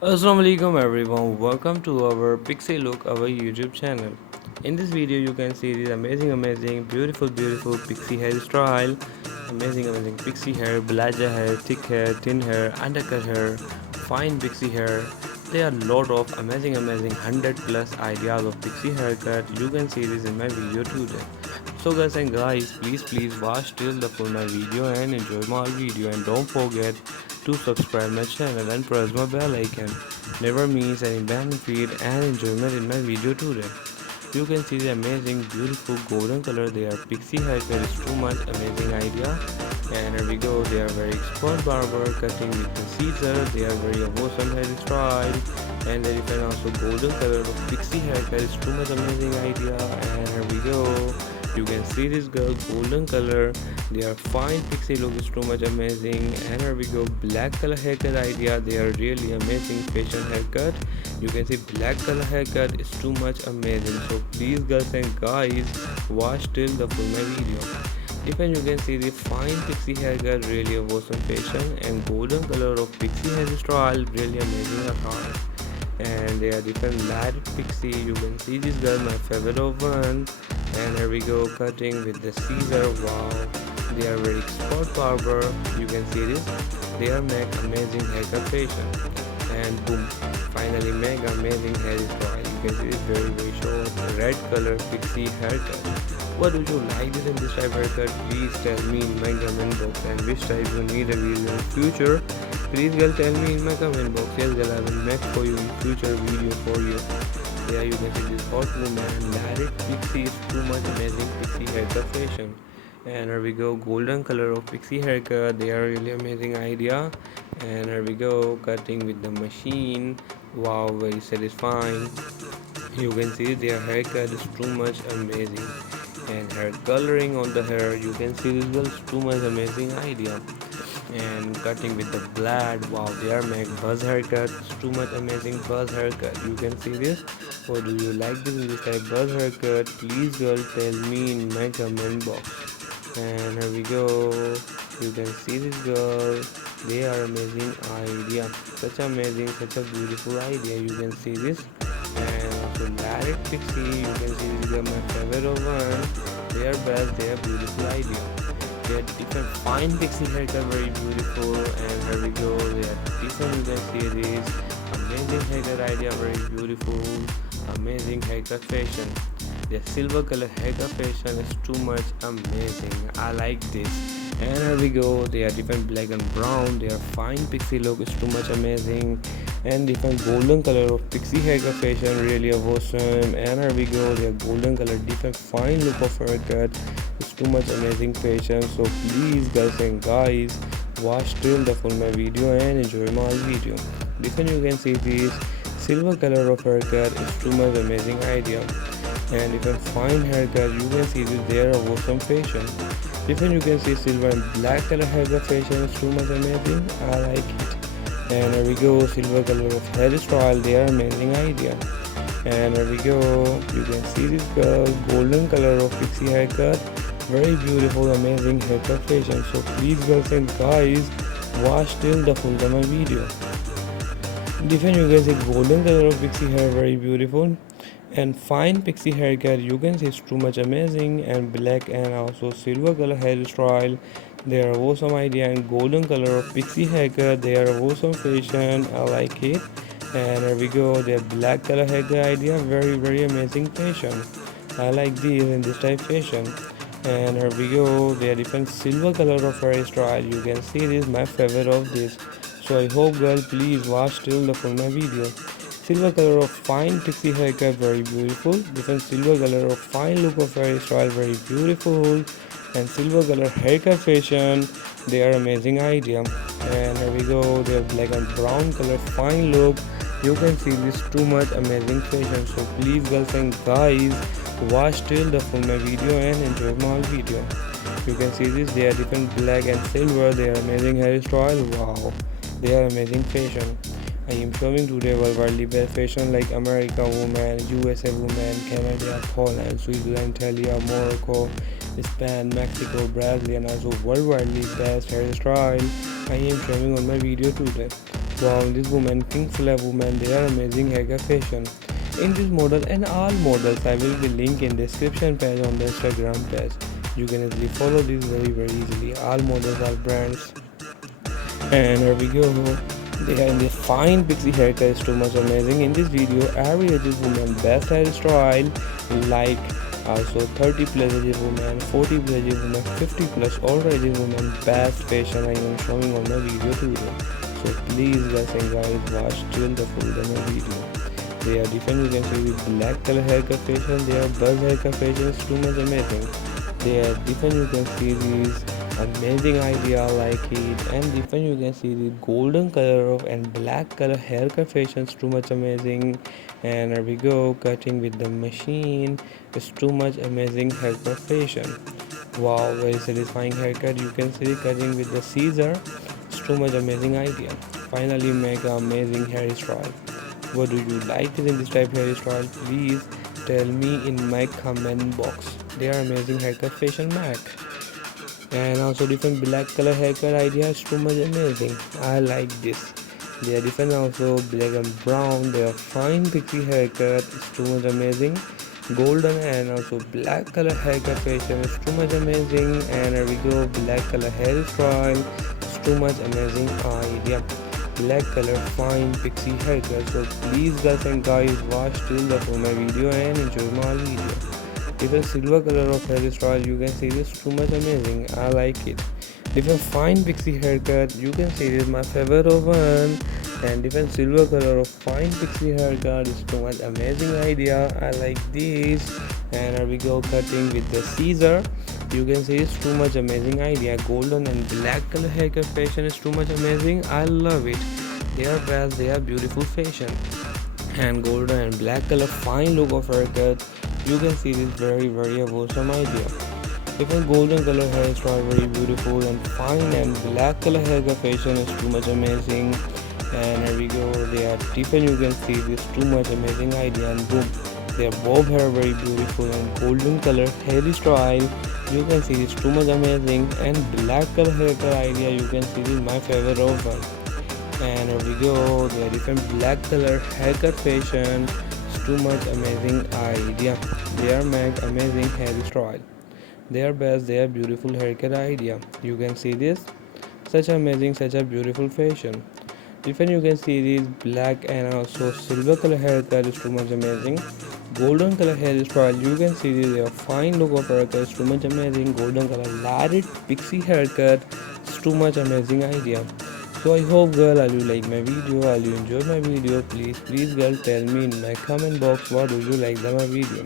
Assalamualaikum everyone, welcome to our Pixie Look, our YouTube channel. In this video you can see this amazing beautiful pixie hairstyle, amazing pixie hair, balaja hair, thick hair, thin hair, undercut hair, fine pixie hair. There are a lot of amazing 100 plus ideas of pixie haircut. You can see this in my video today. So guys, please watch till the full my video and enjoy my video, and don't forget to subscribe my channel and press my bell icon. Never miss any benefit and enjoyment in my video today. You can see the amazing beautiful golden color there. Pixie haircut is too much amazing idea. And here we go, they are very expert barber cutting with the scissor. They are very awesome hairstyle, and there is also golden color of pixie haircut is too much amazing idea. And here we go, you can see this girl golden color, they are fine pixie look is too much amazing. And here we go, black color haircut idea, they are really amazing fashion haircut. You can see black color haircut is too much amazing. So please girls and guys, watch till the full my video. Even you can see the fine pixie haircut, really awesome fashion, and golden color of pixie hairstyle, really amazing attire. And they are different light pixie. You can see this girl, my favorite of one. And here we go, cutting with the scissor. Wow, they are very expert barber. You can see this, they are make amazing haircut fashion. And boom, finally make amazing hairstyle. You can see this very short red color pixie haircut. What do you like this in this type haircut? Please tell me in my comment box, and which type you need a video in future. Please girl tell me in my comment box. Yes girl, I will make for you in future video for you. Yeah, you can see this hot woman direct pixie is too much amazing pixie haircut fashion. And here we go, golden color of pixie haircut, they are really amazing idea. And here we go, cutting with the machine. Wow, very satisfying. You can see their haircut is too much amazing. And hair coloring on the hair, you can see this girl's too much amazing idea. And cutting with the blade, wow, they are make buzz haircut, it's too much amazing buzz haircut. You can see this. Or do you like this type buzz haircut? Please girl tell me in my comment box. And here we go, you can see this girl, they are amazing idea, such amazing, such a beautiful idea. You can see this. And also direct pixie, you can see these are my favorite one. They are best, they are beautiful idea. They are different fine pixie haircut, very beautiful. And here we go, they are different. You can see this amazing haircut idea, very beautiful, amazing haircut fashion. The silver color haircut fashion is too much amazing, I like this. And here we go, they are different black and brown, they are fine pixie look is too much amazing. And different golden color of pixie haircut fashion, really awesome. And here we go, they are golden color, different fine look of haircut, it's too much amazing fashion. So please girls and guys, watch till the full my video and enjoy my video. Different you can see this silver color of haircut is too much amazing idea. And even fine haircut, you can see this, they are awesome fashion. Even you can see silver and black color haircut fashion is too much amazing, I like it. And here we go, silver color of hairstyle, they are amazing idea. And here we go, you can see this girl, golden color of pixie haircut, very beautiful amazing haircut fashion. So please girls and guys, watch till the full of my video. Different you can see golden color of pixie hair, very beautiful. And fine pixie haircut, you can see it's too much amazing. And black and also silver color hairstyle, they are awesome idea. And golden color of pixie haircut, they are awesome fashion, I like it. And here we go, their black color haircut idea, very amazing fashion, I like this in this type fashion. And here we go, they are different silver color of hairstyle, you can see this my favorite of this. So I hope girl please watch till the full my video. Silver color of fine pixie haircut, very beautiful. Different silver color of fine look of hairstyle, very beautiful. And silver color haircut fashion, they are amazing idea. And here we go, they are black and brown color fine look, you can see this too much amazing fashion. So please girls and guys, watch till the full my video and enjoy my video. You can see this, they are different black and silver, they are amazing hairstyle. Wow, they are amazing fashion. I am showing today worldwide best fashion like American woman, USA woman, Canada, Poland, Switzerland, Italy, Morocco, Spain, Mexico, Brazil, and also worldwide best hairstyle I am showing on my video today. Wow, this woman, King Slave woman, they are amazing haircut fashion. In this model and all models, I will be link in description page on the Instagram page. You can easily follow this very easily. All models are brands. And here we go. They are in the fine pixie haircut is too much amazing. In this video, every age woman best hairstyle like also 30 plus age woman, 40 plus age woman, 50 plus older age woman best fashion I am showing on my video today. So please guys and guys watch till the full of my video. They are different. You can see with black color haircut fashion. They are buzz haircut fashion is too much amazing. They are different. You can see these amazing idea like it, and different you can see the golden color of and black color haircut fashions too much amazing. And here we go, cutting with the machine is too much amazing haircut fashion. Wow, very satisfying haircut. You can see cutting with the scissor, it's too much amazing idea. Finally make an amazing hairstyle. What do you like in this type of hairstyle? Please tell me in my comment box. They are amazing haircut fashion Mac. And also different black color haircut idea is too much amazing. I like this. They are different also black and brown. They are fine pixie haircut. It's too much amazing. Golden and also black color haircut fashion is too much amazing. And here we go, black color hairstyle. It's too much amazing idea. Black color fine pixie haircut. So please guys and guys watch till the full my video and enjoy my video. Different silver color of hairstyle, you can see this too much amazing. I like it. Different fine pixie haircut, you can see this my favorite one. And different silver color of fine pixie haircut is too much amazing idea. I like this. And here we go, cutting with the scissor. You can see it's too much amazing idea. Golden and black color haircut fashion is too much amazing. I love it. They are best. They are beautiful fashion. And golden and black color fine look of haircut. You can see this very awesome idea. Even golden color hairstyle very beautiful and fine, and black color haircut fashion is too much amazing. And here we go, they are different. You can see this too much amazing idea, and boom, their bob hair very beautiful and golden color hairstyle. You can see this too much amazing, and black color haircut idea. You can see this my favorite one. And here we go, they are different black color haircut fashion. Too much amazing idea. They are make amazing hairstyle. They are best. They are beautiful haircut idea. You can see this, such amazing, such a beautiful fashion. Even you can see this black and also silver color haircut is too much amazing. Golden color hairstyle, you can see this, their fine look of haircut is too much amazing. Golden color lighted pixie haircut is too much amazing idea. So I hope girl all you like my video, all you enjoy my video. Please girl tell me in my comment box what do you like my video.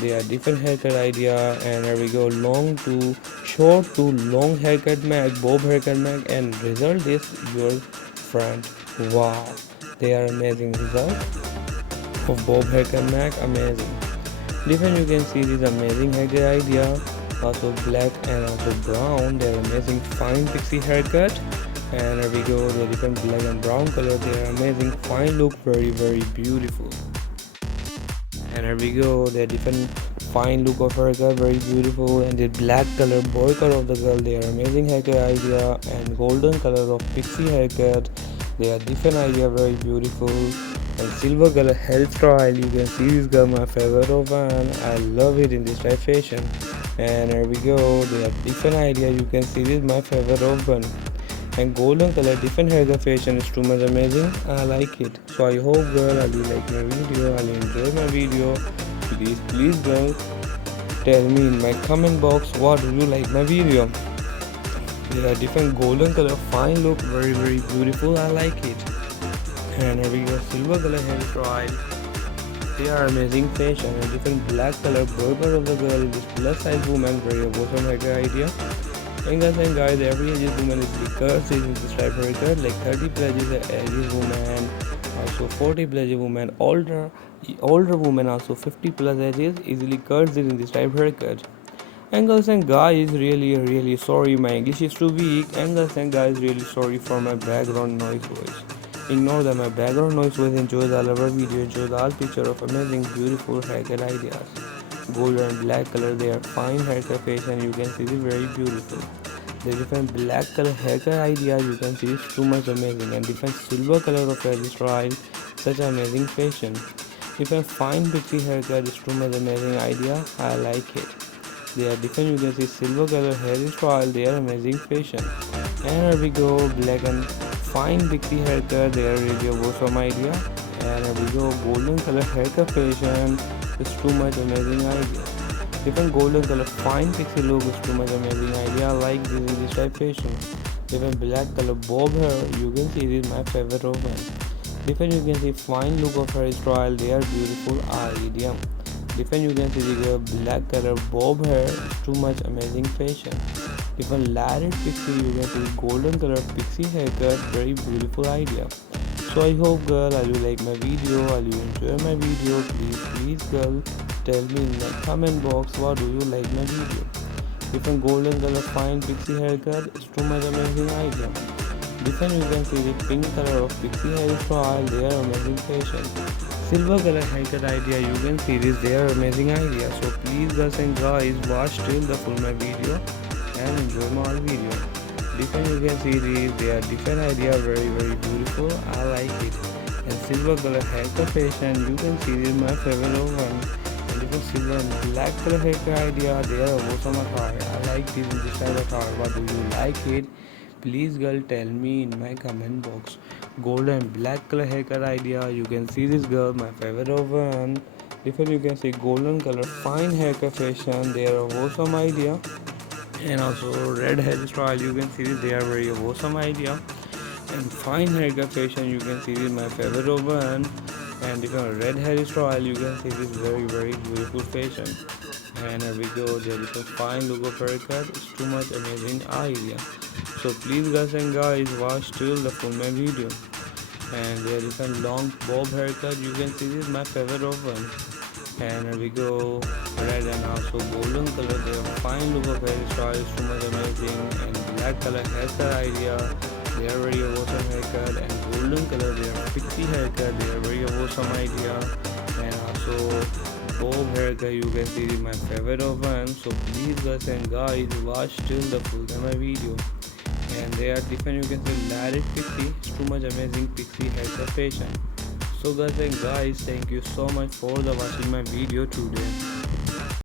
They are different haircut idea. And here we go, long to short to long haircut mag, bob haircut mag, and result is your friend. Wow, they are amazing result of bob haircut mag, amazing. Different you can see this amazing haircut idea. Also black and also brown, they are amazing fine pixie haircut. And here we go, the different black and brown color, they are amazing fine look, very beautiful. And here we go, the different fine look of haircut, very beautiful. And the black color boy color of the girl, they are amazing haircut idea. And golden color of pixie haircut, they are different idea, very beautiful. And silver color hairstyle, you can see this girl my favorite one. I love it in this type fashion. And here we go, they are different idea, you can see this my favorite one. And golden color different haircut fashion is too much amazing. I like it. So I hope girl all you like my video, all you enjoy my video. Please girl tell me in my comment box what do you like my video. There are different golden color fine look, very beautiful. I like it. And here we go, silver color hairstyle. They are amazing fashion. And different black color burger of the girl, this plus size woman, very awesome haircut idea. And guys, every age woman is the curse in this type of haircut, like 30 plus is age woman, also 40 plus age woman, older woman, also 50 plus ages easily curves in this type of haircut. And girls and guys, really sorry, my English is too weak. And girls and guys, really sorry for my background noise voice. Ignore that my background noise voice. Enjoy all our video, enjoy all picture of amazing beautiful haircut ideas. gold and black color. They are fine haircut fashion. You can see it very beautiful. The different black color haircut ideas you can see is too much amazing, and different silver color of hairstyle, such amazing fashion. Different fine pixie haircut is too much amazing idea. I like it. They are different. You can see silver color hairstyle. They are amazing fashion. And here we go, black and fine pixie haircut. They are really awesome idea. And here we go, golden color haircut fashion. It's too much amazing idea. Different golden color fine pixie look is too much amazing idea. I like this type fashion. Different black color bob hair. You can see this is my favorite of them. Different you can see fine look of hairstyle. They are beautiful idea. Different you can see the black color bob hair is too much amazing fashion. Different ladded pixie you can see golden color pixie haircut, very beautiful idea. So I hope girl you like my video, you enjoy my video. Please girl tell me in the comment box what do you like my video. Different golden color fine pixie haircut is too much amazing idea. Different you can see the pink color of pixie hairstyle, they are amazing fashion. Silver color haircut idea you can see this, they are amazing idea. So please girls and guys watch till the full my video and enjoy my video. Different you can see these, they are different idea, very beautiful. I like it. And silver color haircut fashion you can see this my favorite one. And different silver and black color haircut idea, they are awesome attire. I like this style of attire. What do you like it? Please girl tell me in my comment box. Gold and black color haircut idea you can see this girl my favorite one. Different you can see golden color fine haircut fashion, they are awesome idea. And also red hairstyle you can see this, they are very awesome idea. And fine haircut fashion you can see this my favorite one. And different red hairstyle you can see this very beautiful fashion. And here we go, there is a fine look of haircut, it's too much amazing idea. So please guys and guys watch till the full my video. And there is a long bob haircut you can see this my favorite one. And here we go, red and also golden color, they have fine look of hairstyle, is too much amazing. And black color haircut idea, they are very awesome haircut. And golden color, they are pixie haircut, they are very awesome idea. And also bob haircut you can see is my favorite one. So please guys and guys watch till the full my video. And they are different you can see ladded pixie, it's too much amazing pixie haircut fashion. So guys and guys, thank you so much for the watching my video today.